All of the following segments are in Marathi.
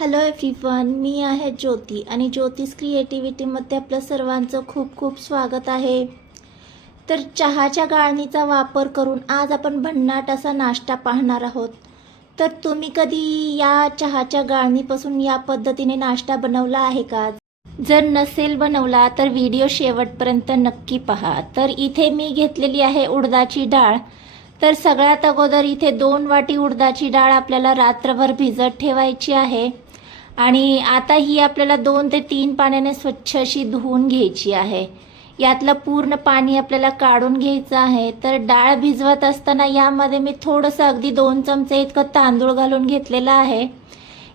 हॅलो एव्हरीवन मी आहे ज्योती आणि ज्योतिष क्रिएटिव्हिटीमध्ये आपलं सर्वांचं खूप खूप स्वागत आहे. तर चहाच्या गाळणीचा वापर करून आज आपण भन्नाट असा नाश्ता पाहणार आहोत. तर तुम्ही कधी या चहाच्या गाळणीपासून या पद्धतीने नाश्ता बनवला आहे का? जर नसेल बनवला तर व्हिडिओ शेवटपर्यंत नक्की पहा. तर इथे मी घेतलेली आहे उडदाची डाळ. तर सगळ्यात अगोदर इथे दोन वाटी उडदाची डाळ आपल्याला रात्रभर भिजत ठेवायची आहे. आणि आता ही आपल्याला दोन ते तीन पाण्याने स्वच्छ अशी धुवून घ्यायची आहे. यातलं पूर्ण पाणी आपल्याला काढून घ्यायचं आहे. तर डाळ भिजवत असताना यामध्ये मी थोडंसं अगदी दोन चमचे इतकं तांदूळ घालून घेतलेला आहे.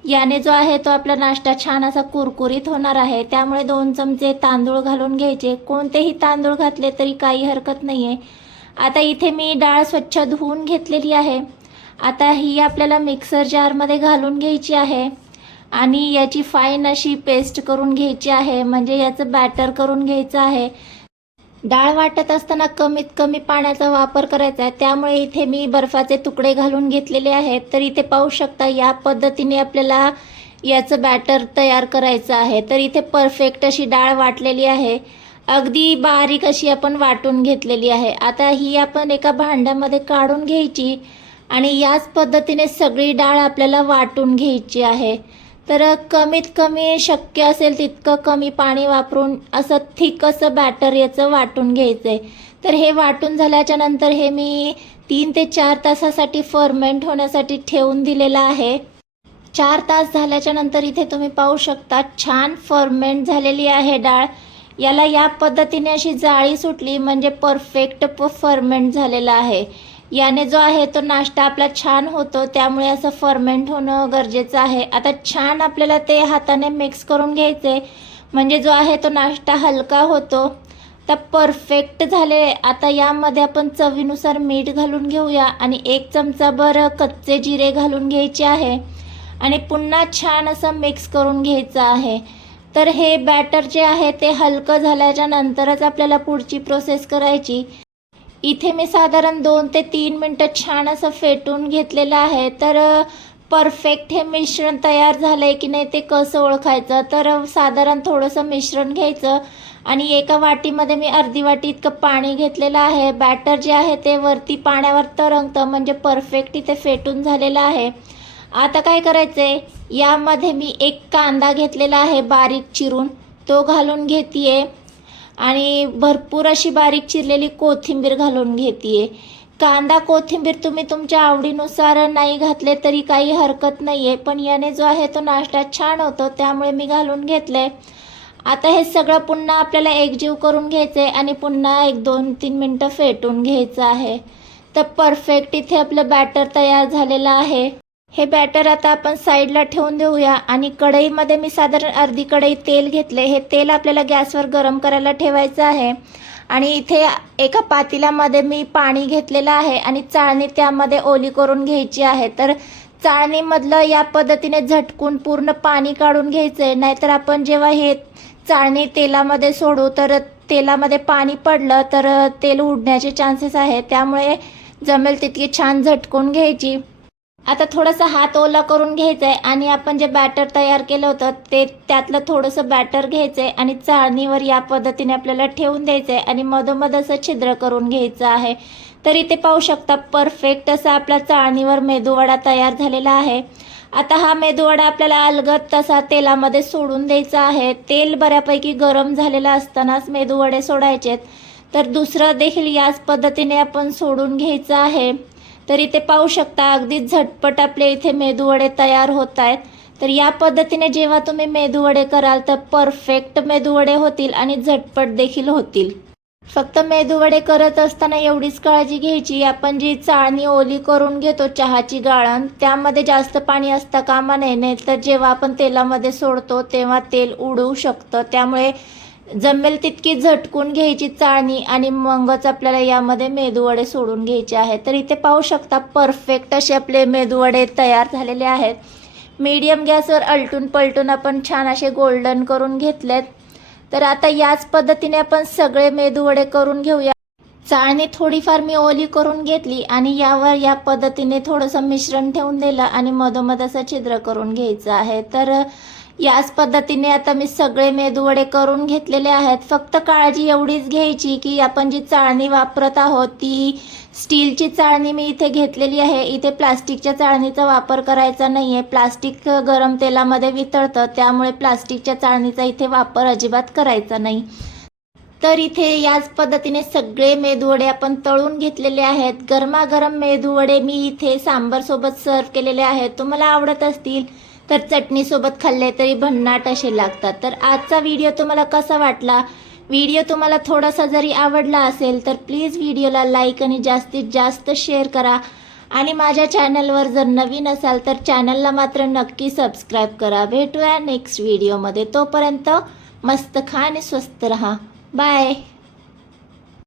याने जो आहे तो आपला नाश्ता छान असा कुरकुरीत होणार आहे. त्यामुळे दोन चमचे तांदूळ घालून घ्यायचे. कोणतेही तांदूळ घातले तरी काही हरकत नाही आहे आता इथे मी डाळ स्वच्छ धुवून घेतलेली आहे. आता ही आपल्याला मिक्सर जारमध्ये घालून घ्यायची आहे. आणि याची फाईन अशी पेस्ट करून घ्यायची आहे. म्हणजे याचं बॅटर करून घ्यायचं आहे. डाळ वाटत असताना कमीत कमी पाण्याचा वापर करायचा आहे. त्यामुळे इथे मी बर्फाचे तुकडे घालून घेतलेले आहेत. तर इथे पाहू शकता या पद्धतीने आपल्याला याचं बॅटर तयार करायचं आहे. तर इथे परफेक्ट अशी डाळ वाटलेली आहे. अगदी बारीक अशी आपण वाटून घेतलेली आहे. आता ही आपण एका भांड्यामध्ये काढून घ्यायची आणि याच पद्धतीने सगळी डाळ आपल्याला वाटून घ्यायची आहे. तर कमीत कमी शक्य असेल तितकं कमी पाणी वापरून असं थिक असं बॅटर याचं वाटून घ्यायचं आहे तर हे वाटून झाल्याच्यानंतर हे मी तीन ते चार तासासाठी फर्मेंट होण्यासाठी ठेवून दिलेलं आहे. चार तास झाल्याच्यानंतर इथे तुम्ही पाहू शकता छान फर्मेंट झालेली आहे डाळ. याला या पद्धतीने अशी जाळी सुटली म्हणजे परफेक्ट प फर्मेंट झालेला आहे. याने जो आहे तो नाश्ता आपला छान होतो त्यामुळे असं फर्मेंट होणं गरजेचं आहे. आता छान आपल्याला ते हाताने मिक्स करून घ्यायचे म्हणजे जो आहे तो नाश्ता हलका होतो. तर परफेक्ट झाले. आता यामध्ये आपण चवीनुसार मीठ घालून घेऊया. आणि एक चमचा कच्चे जिरे घालून घ्यायचे आहे. आणि पुन्हा छान असं मिक्स करून घ्यायचं आहे. तर हे बॅटर जे आहे ते हलकं झाल्याच्या नंतरच आपल्याला पुढची प्रोसेस करायची. इथे मी साधारण दोन ते तीन मिनटं छान असं फेटून घेतलेलं आहे. तर परफेक्ट हे मिश्रण तयार झालं आहे की नाही ते कसं ओळखायचं? तर साधारण थोडंसं मिश्रण घ्यायचं आणि एका वाटीमध्ये मी अर्धी वाटी इतकं पाणी घेतलेलं आहे. बॅटर जे आहे ते वरती पाण्यावर तरंगतं म्हणजे परफेक्ट इथे फेटून झालेलं आहे. आता काय करायचं आहे यामध्ये मी एक कांदा घेतलेला आहे बारीक चिरून. तो घालून घेते आणि भरपूर अशी बारीक चिरलेली कोथिंबीर घालून घेते कांदा कोथिंबीर तुम्ही तुमच्या आवडीनुसार नाही घातले तरी काही हरकत नाही आहे पण याने जो आहे तो नाश्ता छान होतो त्यामुळे मी घालून घेतलं आहे आता हे सगळं पुन्हा आपल्याला एकजीव करून घ्यायचं आहे आणि पुन्हा एक दोन तीन मिनटं फेटून घ्यायचं आहे. तर परफेक्ट इथे आपलं बॅटर तयार झालेलं आहे. हे बॅटर आता आपण साईडला ठेवून देऊया आणि कढईमध्ये मी साधारण अर्धी कढई तेल घेतले हे तेल आपल्याला गॅसवर गरम करायला ठेवायचं आहे. आणि इथे एका पातेल्यामध्ये मी पाणी घेतलेलं आहे आणि चाळणी त्यामध्ये ओली करून घ्यायची आहे. तर चाळणीमधलं या पद्धतीने झटकून पूर्ण पाणी काढून घ्यायचं आहे नाहीतर आपण जेव्हा हे चाळणी तेलामध्ये सोडू तर तेलामध्ये पाणी पडलं तर तेल उडण्याचे चान्सेस आहे त्यामुळे जमेल तितकी छान झटकून घ्यायची. आता थोडासा हात ओला करून घ्यायचा आहे आणि आपण जे बॅटर तयार केलं होतं ते त्यातलं थोडंसं बॅटर घ्यायचं आहे आणि चाळणीवर या पद्धतीने आपल्याला ठेवून द्यायचं आहे आणि मधोमध असं छिद्र करून घ्यायचं आहे. तर इथे पाहू शकता परफेक्ट असा आपला चाळणीवर मेदूवडा तयार झालेला आहे. आता हा मेदूवडा आपल्याला अलगद तसा तेलामध्ये सोडून द्यायचा आहे. तेल बऱ्यापैकी गरम झालेलं असतानाच मेदूवडे सोडायचेत. तर दुसरं देखील याच पद्धतीने आपण सोडून घ्यायचं आहे. तर इथे पाहू शकता अगदी झटपट आपले इथे मेदूवडे तयार होत आहेत. तर या पद्धतीने जेव्हा तुम्ही मेदूवडे कराल तर परफेक्ट मेदूवडे होतील आणि झटपट देखील होतील. फक्त मेदूवडे करत असताना एवढीच काळजी घ्यायची आपण जी चाळणी ओली करून घेतो चहाची गाळण त्यामध्ये जास्त पाणी असता कामा नये नाही तर जेव्हा आपण तेलामध्ये सोडतो तेव्हा तेल उडवू शकतं. त्यामुळे जमेल तितकी झटकून घ्यायची चाळणी आणि मगच आपल्याला यामध्ये मेदूवडे सोडून घ्यायचे आहेत. तर इथे पाहू शकता परफेक्ट असे आपले मेदूवडे तयार झालेले आहेत. मीडियम गॅसवर अलटून पलटून आपण छान असे गोल्डन करून घेतलेत. तर आता याच पद्धतीने आपण सगळे मेदूवडे करून घेऊया. चाळणी थोडीफार मी ओली करून घेतली आणि यावर या पद्धतीने थोडंसं मिश्रण ठेवून दिलं आणि मधोमध असं छिद्र करून घ्यायचं आहे. तर याच पद्धतीने आता मी सगळे मेदूवडे करून घेतलेले आहेत. फक्त काळजी एवढीच घ्यायची की आपण जी चाळणी वापरत आहोत ती स्टीलची चाळणी मी इथे घेतलेली आहे. इथे प्लास्टिकच्या चाळणीचा वापर करायचा नाही आहे प्लास्टिक गरम तेलामध्ये वितळतं त्यामुळे प्लास्टिकच्या चाळणीचा इथे वापर अजिबात करायचा नाही. तर इथे याच पद्धतीने सगळे मेदूवडे आपण तळून घेतलेले आहेत. गरमागरम मेदूवडे मी इथे सांबारसोबत सर्व केलेले आहेत. तुम्हाला आवडत असतील तर चटणीसोबत खाल्ले तरी भन्नाट असे लागतात. तर आजचा व्हिडिओ तुम्हाला कसा वाटला? व्हिडिओ तुम्हाला थोडासा जरी आवडला असेल तर प्लीज व्हिडिओला लाईक आणि जास्तीत जास्त शेअर करा. आणि माझ्या चॅनलवर जर नवीन असाल तर चॅनलला मात्र नक्की सबस्क्राईब करा. भेटूया नेक्स्ट व्हिडिओमध्ये तोपर्यंत मस्त खा आणि स्वस्त रहा. बाय